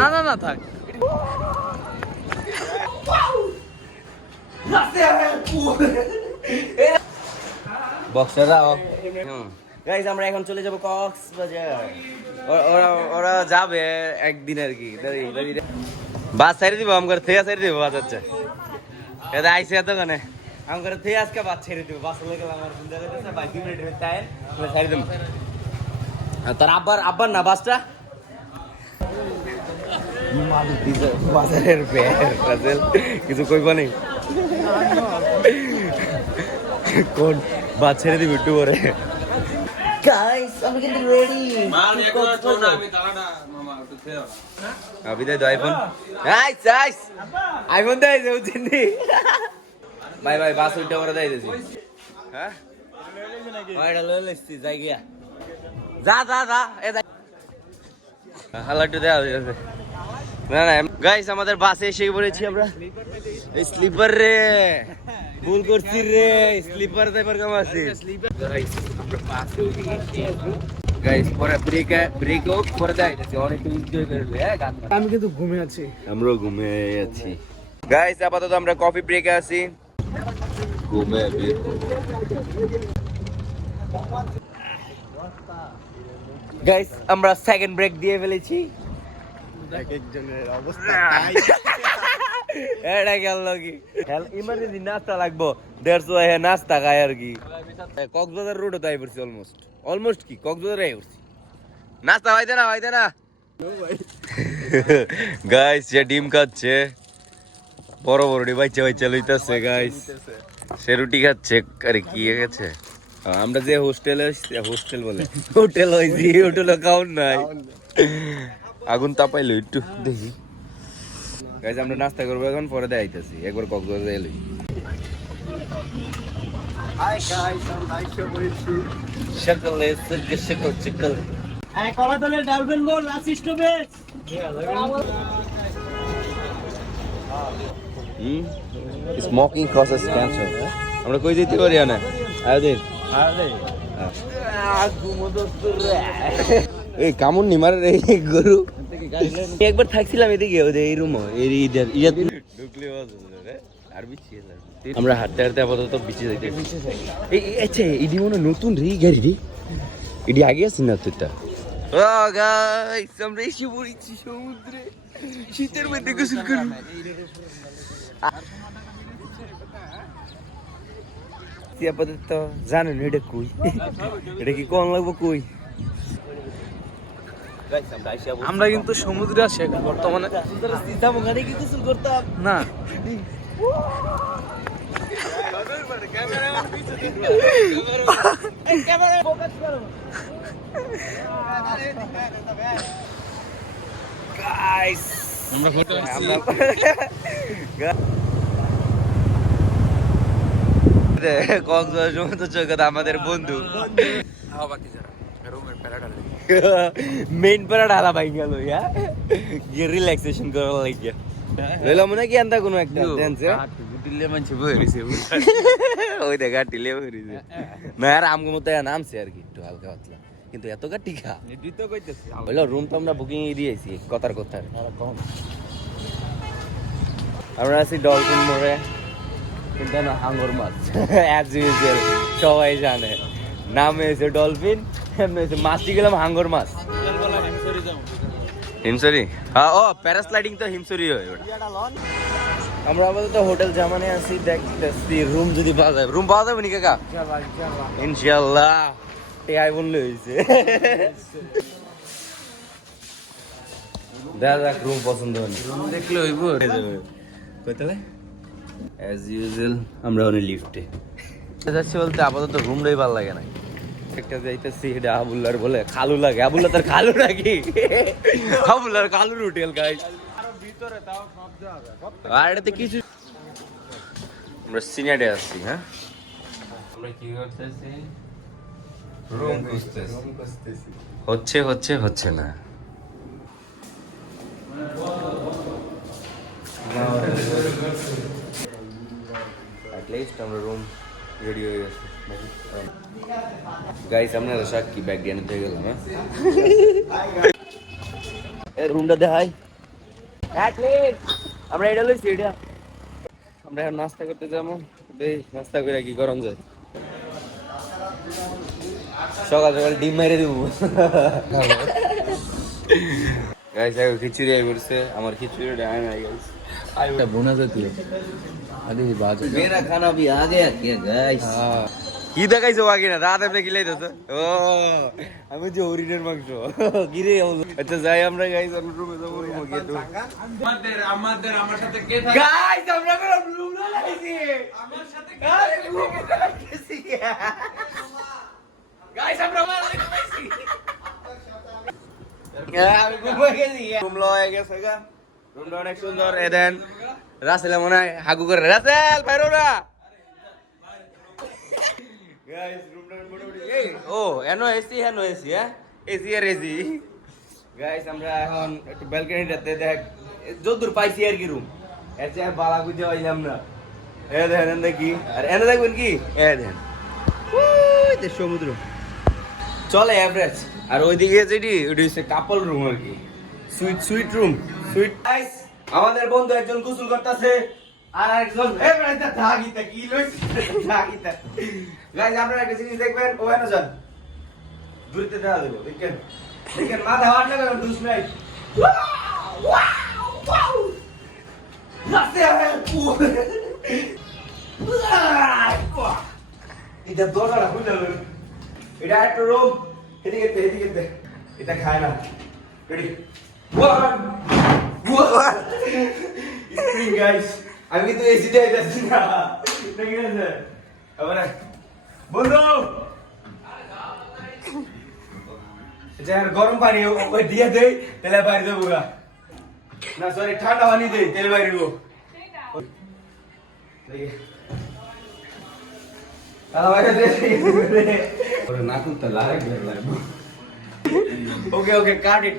না না না থাক। বক্সাররা গাইস আমরা এখন চলে যাব কক্সবাজার। ওরা যাবে একদিন আর কি, বাস ছেড়ে দিব আমার থেকে, ছেড়ে দিব বাস। আচ্ছা এটা আইসে এত কানে আমার থেকে আজকে বাস ছেড়ে দিব। বাস লেগে আমার চিন্তা করতেছে 2 মিনিটের টাইম ছেড়ে দেব। তার আব্বার না বাসটা বাজারের কিছু কইবা নেই কোন বাস ছেড়ে দিব একটু পরে। গাইস আমি কিন্তু রেডি। বিদায় দো আইফোন। আইফোন দেয় যে বুঝিনি ভাই ভাই বাস উল্টা করে দেয় দিছি। হ্যাঁ এটা লয়ে লইছি যাই গিয়া যা যা যা এ যাই হালাটু দেয়া হয়ে গেছে। না না গাইস আমাদের বাসে এসে পড়েছি আমরা। এই স্লিপার রে ভুল করছি রে, স্লিপার দেবার কাম আছে। গাইস পরে ব্রেক আউট করে দেয় অনেক এনজয় করলে। আমি কিন্তু ঘুমিয়ে আছি। আমরাও ঘুমিয়ে আছি। গাইস আপাতত আমরা কফি ব্রেকে আছি। ঘুমে গাইস আমরা সেকেন্ড ব্রেক দিয়ে ফেলেছি। একজনের অবস্থা এটা গেল কি ইমার্জেন্সি নাস্তা লাগবো, 150 ওয়াই নাস্তা খায় আর কি। কক্সবাজার রোডে তাই পড়ছি অলমোস্ট কি কক্সবাজারে পড়ছি। নাস্তা হইতে না গাইস যে ডিম খাচ্ছে বড় বড় ডি বাচ্চা লইতাছে গাইস। সে রুটি খাচ্ছে আরে কি গেছে। আমরা যে হোস্টেল বলে হোটেল হইছি, হোটেল কাউন্ট নাই। আগুন তাপাইলো একটু দেখি। গাইস আমরা নাস্তা করবো এখন, পরে দেখাইতেছি একবার কক্সবাজার এলই। হাই গাইস আমরা আইসা বলছি সকলে সকল এই কলাতলের ডালবেন বল আসিস তো বেশ। Smoking causes cancer. আমরা কই যেতে পারি না আরে এই কামুন নি মারে রে গরু। একবার থাকছিলাম এদিকে ওই এই রুম ঢুকলে আর বিচি আমরা হাঁটতে হাঁটতে আপাতত বিচে যাইতে। এই আচ্ছা এডি মনে নতুন রে গাড়ি রে, এডি আগে আছে না তো এটা। ও গাইস আমরা এসে পড়েছি সমুদ্রে, শীতের মধ্যে গোসল করব। আপাতত জানেন এটা কই, এটা কি কোন লাগবো কই। আমরা কিন্তু সমুদ্রে আছি এখন বর্তমানে। কি গোসল করতাম না গাইস আমরা ফটো কক্সবাজার সমুদ্র সৈকত আমাদের বন্ধু মেইন প্যারা ঢালা পাই গেল গিয়ে রিল্যাক্সেশন করার লাগিয়া লইলাম মনে কি আনতা কোনো একটা টেন্স দিলে মানছে বইরিছে ওই দেখা টিলে বইরিছে না আর আমগো মতো নামছে আর কি একটু হালকা পাতলা, কিন্তু এত গা টিকা নিদিত কইতেছি হইলো রুম তো আমরা বুকিং এ দিয়েছি কথার আমরা আছি ডলফিন মোড়ে, কিন্তু না হাঙ্গর মাছ অ্যাজ ইউজুয়াল সবাই জানে নাম হয়েছে ডলফিন, এমনি হয়েছে মাছটি গেলাম হাঙ্গর মাছ। হিমসরি হ্যাঁ ও প্যারাস্লাইডিং তো হিমসরি হয় ওটা। আমরা আপাতত হোটেল জামানে আছি, দেখতেছি রুম যদি পাওয়া যায়। রুম পাওয়া যাবে নি কাকা? ইনশাআল্লাহ টিআই বললে হয়েছে। দেখা যাক রুম পছন্দ হয় রুম দেখলে হইব কইতালে অ্যাজ ইউজুয়াল আমরা অনেক লিফটে যাচ্ছি বলতে আপাতত রুমটাই ভালো লাগে না। একটা যাইতেছি এটা আবুল্লার বলে খালু লাগে, আবুল্লা তার খালু নাকি আবুল্লার খালুর হোটেল গাইস ভিতরে তাও সব জায়গা আর এটাতে কিছু। আমরা সিনিয়রে আসছি হ্যাঁ, আমরা কি করতেছি রুম খুঁজতেছি, হচ্ছে না। At least আমরা রুম রেডি হয়ে গেছে গাইস। আপনারা সাক্ষী ব্যাগ দিয়ে নিতে গেলাম। রুমটা দেখাই। আমরা এটা লইছি এটা। আমরা এখন নাস্তা করতে যাবো, নাস্তা করে কি গরম যায়। সকাল সকাল ডিম মেরে দেবো। গাইস আগে খিচুড়ি আই করছে, আমার খিচুড়িটা আয় নাই গাইস। এটা বোনা জাতীয় আরে বাজে मेरा खाना भी आ गया क्या गाइस? কি দেখাইছো বাকি না রাত আপনি কি লাইতেছো? ও আমি যে হরিণের মাংস গিরে। আচ্ছা যাই আমরা গাইস, আমরা রুমে যাবো, রুমে গিয়ে তো আমার সাথে কে থাকে? গাইস আমরা কোন রুম না লাইছি, আমার সাথে আরে রুম না লাইছি গাইস, আমরা মার লাইছি। আমি ঘুমাই গেছি, রুম লয়ে গেছে গা, রুমটা অনেক সুন্দর। এদেন রাসেল মনে হয় হাগু করে, রাসেল বাইরো না গাইস। রুমটা মোটামুটি ও এনো এসি, হেনো এসি, হ্যাঁ এসি আর এসি গাইস। আমরা এখন একটু ব্যালকনিটাতে দেখ যতদূর পাইছি আর কি রুম, এর চেয়ে বালা গুজে হইলাম না। এ দেখেন দেখি, আর এনে দেখবেন কি, এ দেখেন ওই সমুদ্র চলে এভারেজ। আর ওইদিকে যেটি ওইটি হচ্ছে কাপল রুম আর কি, sweet sweet room, sweet. Guys আমাদের বন্ধু একজন গোসল করতেছে, আর একজন এবারে থাগিতা কি লইছে থাগিতা। গাইস আপনারা একটা জিনিস দেখবেন, ও এনে যান দূরতে দেখা দেবো, দেখেন দেখেন মাথা হাত লাগানো দুস নাই। এটা দরজা খুলে গেল, এটা একটা রুম, এদিকে এদিকে এটা খায় না। রেডি স্প্রিং গাইস, আমি কিন্তু এসি টাই যাচ্ছি না, ঠিক আছে? আবার বন্ধু যার গরম পানি ওই দিয়ে দেই, তেলে বাইরে দেবো না, সরি ঠান্ডা পানি দেই, তেলে বাইরে দেবো। ওকে ওকে, কাট ইট।